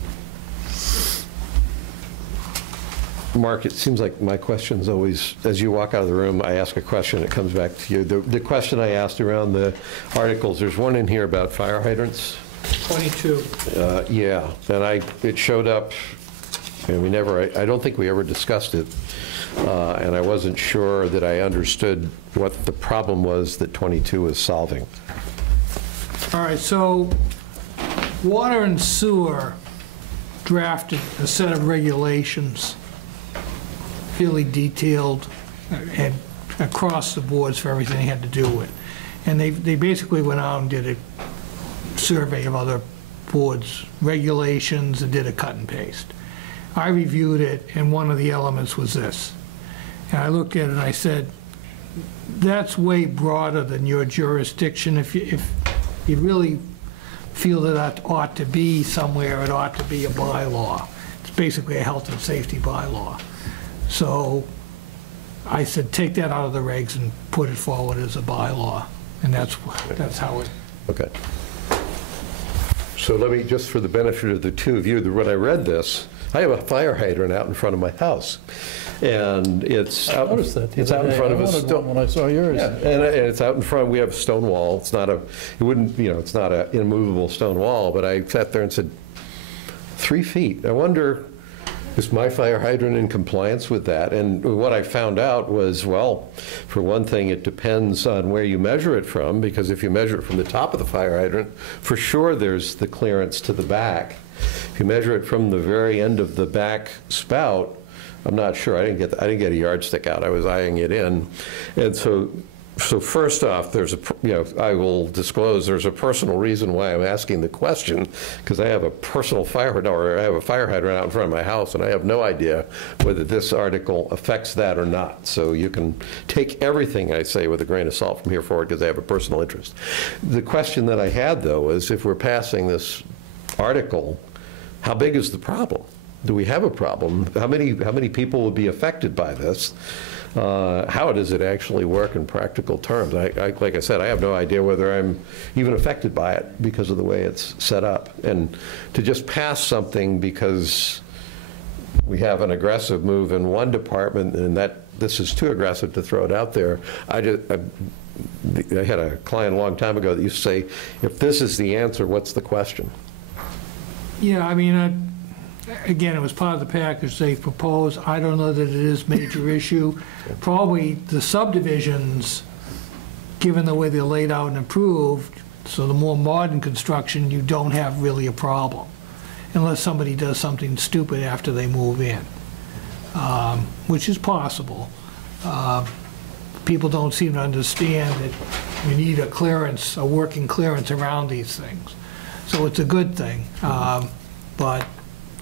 Mark, it seems like my question's always, as you walk out of the room, I ask a question, it comes back to you. The question I asked around the articles, there's one in here about fire hydrants. 22. Yeah, and it showed up, and I don't think we ever discussed it, and I wasn't sure that I understood what the problem was that 22 was solving. All right, so Water and Sewer drafted a set of regulations, fairly detailed and across the boards for everything they had to do with. And they basically went out and did a survey of other boards' regulations and did a cut and paste. I reviewed it, and one of the elements was this. And I looked at it and I said, that's way broader than your jurisdiction. If you really feel that ought to be somewhere, it ought to be a bylaw. It's basically a health and safety bylaw. So I said, take that out of the regs and put it forward as a bylaw. And that's how it... Okay. So let me, just for the benefit of the two of you, when I read this, I have a fire hydrant out in front of my house. And it's out, it's out in front of a stone. When I saw yours. Yeah, and it's out in front. We have a stone wall. It's not it's not an immovable stone wall. But I sat there and said, 3 feet. I wonder, is my fire hydrant in compliance with that? And what I found out was, well, for one thing, it depends on where you measure it from, because if you measure it from the top of the fire hydrant, for sure there's the clearance to the back. If you measure it from the very end of the back spout, I'm not sure. I didn't get a yardstick out. I was eyeing it in, and so first off, I will disclose there's a personal reason why I'm asking the question, because I have a personal fire hydrant out in front of my house, and I have no idea whether this article affects that or not. So you can take everything I say with a grain of salt from here forward, because I have a personal interest. The question that I had, though, is if we're passing this article, how big is the problem? Do we have a problem? How many people will be affected by this? How does it actually work in practical terms? Like I said, I have no idea whether I'm even affected by it because of the way it's set up. And to just pass something because we have an aggressive move in one department and that this is too aggressive to throw it out there, I had a client a long time ago that used to say, if this is the answer, what's the question? Yeah, I mean, again, it was part of the package they proposed. I don't know that it is a major issue. Probably the subdivisions, given the way they're laid out and approved, so the more modern construction, you don't have really a problem, unless somebody does something stupid after they move in, which is possible. People don't seem to understand that you need a clearance, a working clearance around these things. So it's a good thing. But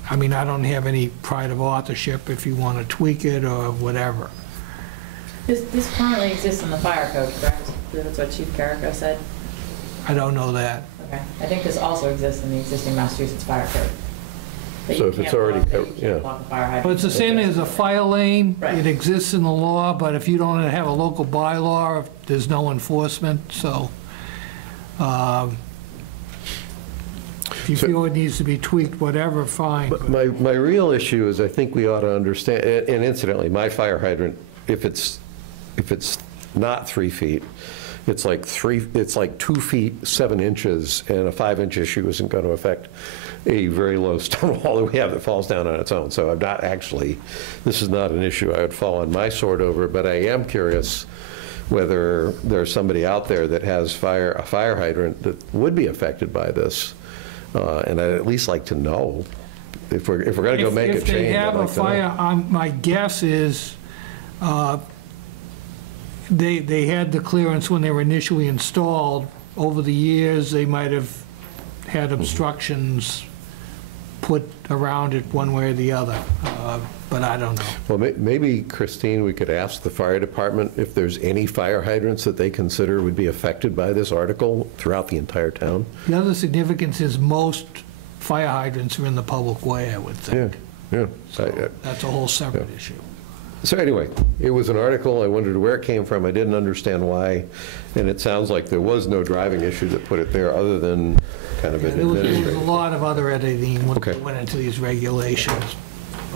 I mean, I don't have any pride of authorship if you want to tweak it or whatever. This currently exists in the fire code, correct? That's what Chief Carrico said? I don't know that. Okay. I think this also exists in the existing Massachusetts fire code. So if it's already, yeah. But it's the same as a fire lane. Right. It exists in the law, but if you don't have a local bylaw, there's no enforcement. So if you feel it needs to be tweaked, whatever, fine. But my real issue is I think we ought to understand, and incidentally, my fire hydrant, if it's not 3 feet, it's like 2 feet 7 inches, and a 5-inch issue isn't going to affect a very low stone wall that we have that falls down on its own. So I'm not actually, this is not an issue I would fall on my sword over, but I am curious whether there's somebody out there that has a fire hydrant that would be affected by this. And I'd at least like to know if we're going to go make a change. If they have a fire, my guess is they had the clearance when they were initially installed. Over the years, they might have had obstructions put around it one way or the other, but I don't know. Well, maybe, Christine, we could ask the fire department if there's any fire hydrants that they consider would be affected by this article throughout the entire town. The other significance is most fire hydrants are in the public way, I would think. Yeah. So that's a whole separate issue. So anyway, it was an article. I wondered where it came from. I didn't understand why. And it sounds like there was no driving issue that put it there other than kind of an There was administrative. a lot of other editing that went into these regulations.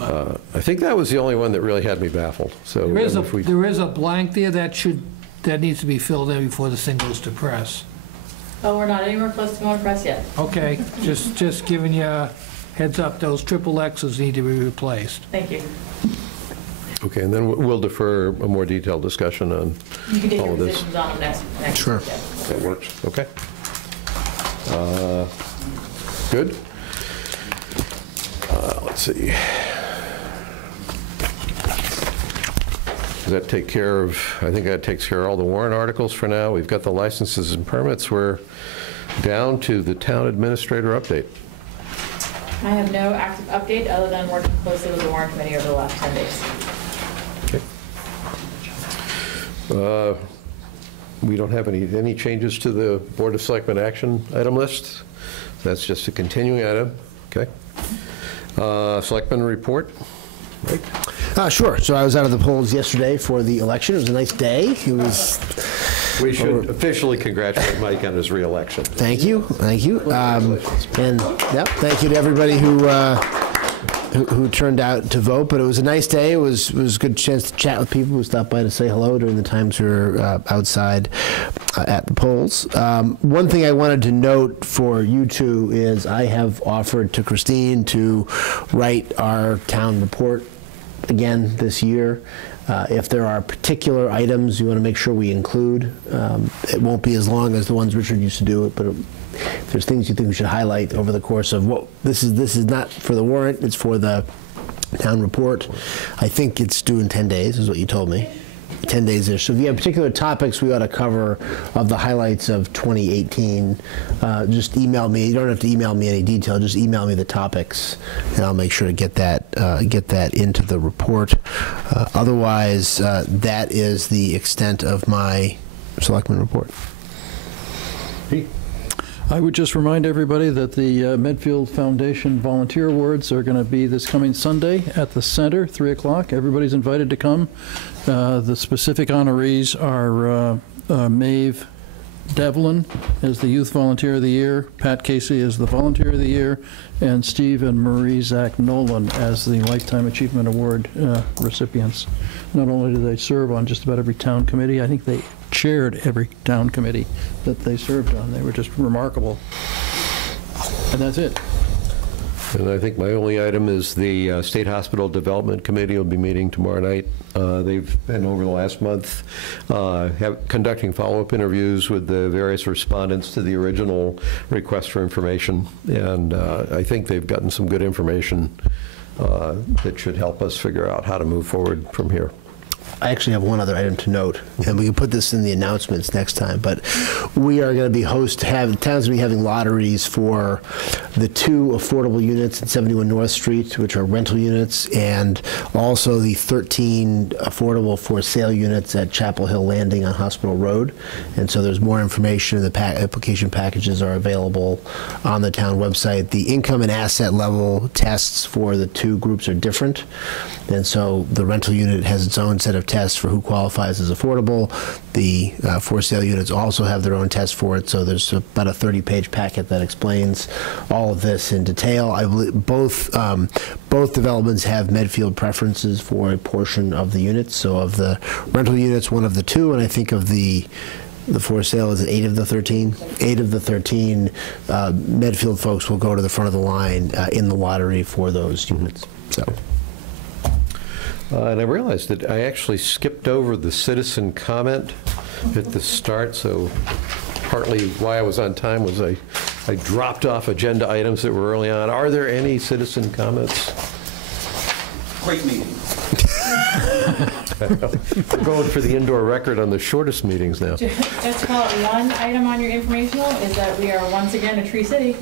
I think that was the only one that really had me baffled. So There is a blank there that needs to be filled in before the thing goes to press. Oh, we're not anywhere close to going to press yet. Okay, just giving you a heads up, those triple X's need to be replaced. Thank you. Okay, and then we'll defer a more detailed discussion on You can take all your of this. positions on them next Sure. week, yeah. That works, okay. Good. Let's see. Does that take care of, I think that takes care of all the warrant articles for now. We've got the licenses and permits. We're down to the town administrator update. I have no active update other than working closely with the warrant committee over the last 10 days. Okay. We don't have any changes to the Board of Selectmen action item list. That's just a continuing item. Okay. Selectmen report. Mike? Sure. So I was out of the polls yesterday for the election. It was a nice day. It was. We should officially congratulate Mike on his re-election. Thank you. Thank you. And thank you to everybody who turned out to vote. But it was a nice day. It was a good chance to chat with people who stopped by to say hello during the times we were outside at the polls. One thing I wanted to note for you two is I have offered to Christine to write our town report again this year. If there are particular items you want to make sure we include, it won't be as long as the ones Richard used to do it, but if there's things you think we should highlight over the course of what this is not for the warrant, it's for the town report. I think it's due in 10 days is what you told me. 10 days there. So if you have particular topics we ought to cover of the highlights of 2018, just email me. You don't have to email me any detail. Just email me the topics, and I'll make sure to get that into the report. Otherwise, that is the extent of my selectman report. I would just remind everybody that the Medfield Foundation Volunteer Awards are going to be this coming Sunday at the center, 3 o'clock. Everybody's invited to come. The specific honorees are Maeve Devlin as the Youth Volunteer of the Year, Pat Casey as the Volunteer of the Year, and Steve and Marie Zach Nolan as the Lifetime Achievement Award recipients. Not only do they serve on just about every town committee, I think they chaired every town committee that they served on. They were just remarkable. And that's it. And I think my only item is the State Hospital Development Committee will be meeting tomorrow night. They've been over the last month conducting follow-up interviews with the various respondents to the original request for information. And I think they've gotten some good information that should help us figure out how to move forward from here. I actually have one other item to note, and we can put this in the announcements next time, but we are going to be town's going to be having lotteries for the 2 affordable units at 71 North Street, which are rental units, and also the 13 affordable for sale units at Chapel Hill Landing on Hospital Road. And so there's more information. The application packages are available on the town website. The income and asset level tests for the 2 groups are different, and so the rental unit has its own set of tests for who qualifies as affordable. The for sale units also have their own test for it, so there's about a 30-page packet that explains all of this in detail. I believe both developments have Medfield preferences for a portion of the units. So of the rental units, one of the 2, and I think of the the for sale, is it 8 of the 13? 8 of the 13 Medfield folks will go to the front of the line in the lottery for those units. So. And I realized that I actually skipped over the citizen comment at the start, so partly why I was on time was I dropped off agenda items that were early on. Are there any citizen comments? Great meeting. We're going for the indoor record on the shortest meetings now. Just call it one item on your informational is that we are once again a tree city.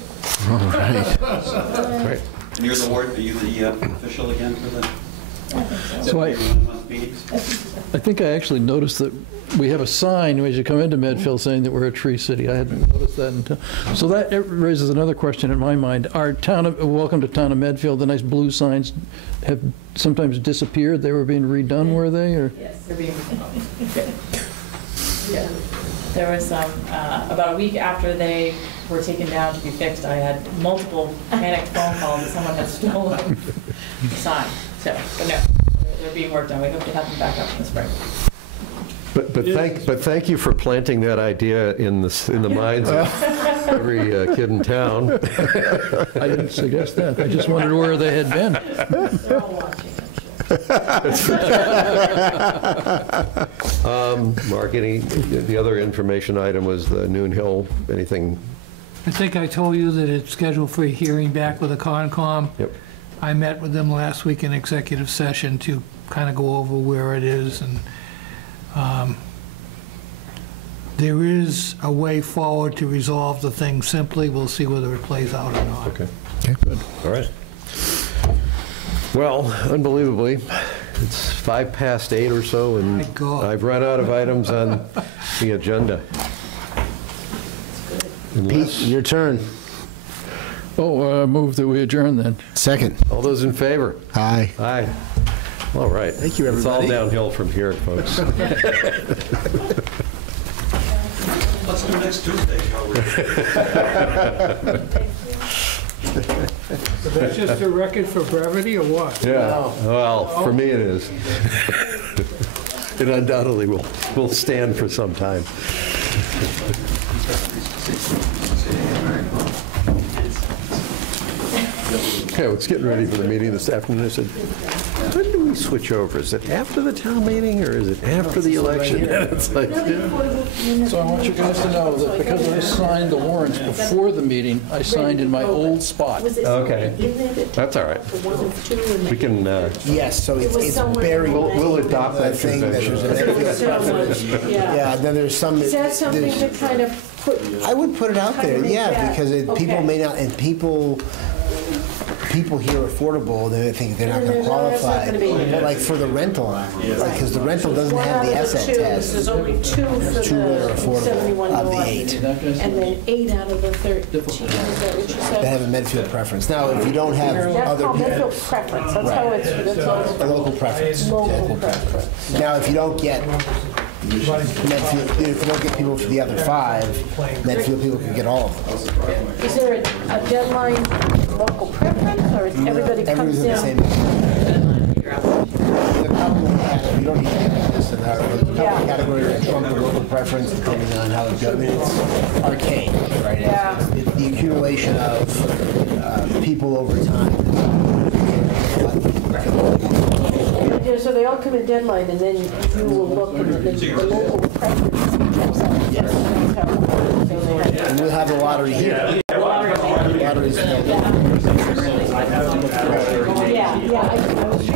All right. Right. And you're the ward, are you the official again for the? So I think I actually noticed that we have a sign as you come into Medfield saying that we're a tree city. I hadn't noticed that until, so that raises another question in my mind. Our welcome to town of Medfield, the nice blue signs have sometimes disappeared. They were being redone, were they? Or? Yes, they're being redone. Yeah. There was some, about a week after they were taken down to be fixed, I had multiple panicked phone calls that someone had stolen the sign. So, but no, they're being worked on. We hope to have them back up in the spring. But thank you for planting that idea in the minds of every kid in town. I didn't suggest that. I just wondered where they had been. They're all watching, I'm sure. Mark, the other information item was the Noon Hill, anything? I think I told you that it's scheduled for a hearing back with the Concom. Yep. I met with them last week in executive session to kind of go over where it is, and there is a way forward to resolve the thing simply. We'll see whether it plays out or not. Okay. Good. All right. Well, unbelievably, it's 8:05 or so, and My God. I've run out of items on the agenda. Pete, your turn. Move that we adjourn then. Second. All those in favor? Aye. Aye. All right. Thank you, everybody. It's all downhill from here, folks. Let's do next Tuesday, shall we? Is that just a record for brevity or what? Yeah. Well, for me it is. It undoubtedly will stand for some time. Okay, I was getting ready for the meeting this afternoon. I said, when do we switch over? Is it after the town meeting or is it after the election? It's like, So I want you guys to know that because I signed the warrants before the meeting, I signed in my old spot. okay, that's all right. We can, Yes, so it's buried. we'll adopt that thing that there's convention. Yeah, and then there's some. Is that something to kind of put? I would put it out there, yeah, because people may not, and people hear affordable, they think they're not going to qualify. But like for the rental, because the rental doesn't have the asset test. There's only 2 for the Two that are affordable 71 of the north, 8. and then 8 out of the 13. Is that what you said? They have a Medfield preference. Now, if you don't have That's other called people, Medfield preference. That's how it's. That's how it's. a local preference. Local preference. Now, if you don't get Medfield, if you don't get people for the other 5, Medfield people can get all of them. Is there a deadline for local preference, or is everybody comes Everybody's in the same. in? There's a couple of categories, you don't need to get this in there. There's a couple of categories that trump the local preference depending on how it goes. I mean, it's arcane, right? Yeah. It's the accumulation of people over time. Yeah, so they all come in deadline, and then you will look at the local preference. And we'll have a lottery here. Lotteries. Yeah, I was